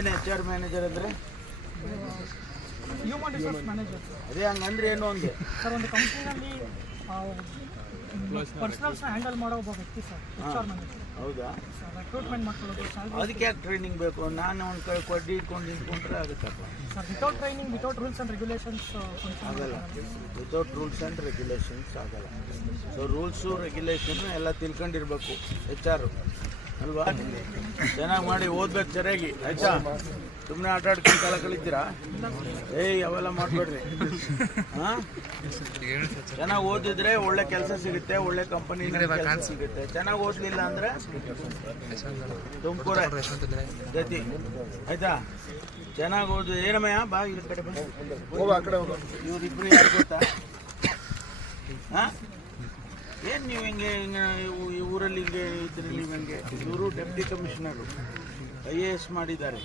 HR manager ಅಂದ್ರೆ human resource manager ಅದೇ ಹಂಗಂದ್ರೆ ಏನು ಒಂದು ಸರ್ ಒಂದು ಕಂಪ್ನಿನಲ್ಲಿ ಪರ್ಸನಲ್ಸ್ನ ಹ್ಯಾಂಡಲ್ ಮಾಡೋ ಒಬ್ಬ ವ್ಯಕ್ತಿ ಸರ್ HR ಮ್ಯಾನೇಜರ್. ಹೌದಾ? ಸರ್ ರಿಕ್ರೂಟ್ಮೆಂಟ್ ಮಾಡ್ಕೊಳ್ಳೋದು ಸ್ಯಾಲ್ರಿ ಅದಕ್ಕೆ ಯಾಕೆ ಟ್ರೈನಿಂಗ್ ಬೇಕು? ನಾನು ಒಂದು ಕೈ ಕೊಡ್ಡಿ ಇಟ್ಕೊಂಡು ನಿಂತ್ಕೊಂಡ್ರೆ ಆಗುತ್ತಪ್ಪ. Sir without training without rules and regulations ಆಗಲ್ಲ. ವಿತೌಟ್ ರೂಲ್ಸ್ ಆ್ಯಂಡ್ ರೆಗ್ಯುಲೇಷನ್ಸ್ ಆಗಲ್ಲ. ಸೊ ರೂಲ್ಸು ರೆಗ್ಯುಲೇಷನ್ನು ಎಲ್ಲ ತಿಳ್ಕೊಂಡಿರ್ಬೇಕು HR ಅಲ್ವಾ? ಚೆನ್ನಾಗಿ ಮಾಡಿ ಓದ್ಬೇಕು ಸರಿಯಾಗಿ, ಆಯ್ತಾ? ಸುಮ್ಮನೆ ಆಟ ಆಡ್ಕೊಂಡು ಕಾಲ ಕಳಿತೀರಾ? ಅವೆಲ್ಲ ಮಾಡಬೇಡ್ರಿ. ಹಾಂ, ಚೆನ್ನಾಗಿ ಓದಿದ್ರೆ ಒಳ್ಳೆ ಕೆಲಸ ಸಿಗುತ್ತೆ, ಒಳ್ಳೆ ಕಂಪನಿ ಸಿಗುತ್ತೆ. ಚೆನ್ನಾಗಿ ಓದಲಿಲ್ಲ ಅಂದರೆ ತುಮಕೂರ ಗತಿ, ಆಯ್ತಾ? ಚೆನ್ನಾಗಿ ಓದು. ಏನಮ್ಮಯ್ಯ ಬಾ ಈ ಕಡೆ ಬಾ, ಇವರಿಬ್ರು ಯಾರು ಗೊತ್ತಾ? ಹಾಂ, ಏನು ನೀವು ಹಿಂಗೆ ಈ ಊರಲ್ಲಿ ಹಿಂಗೆ ಇದ್ರಿ ನೀವು ಹೆಂಗೆ? ಇವರು ಡೆಪ್ಟಿ ಕಮಿಷನರು IAS ಮಾಡಿದ್ದಾರೆ.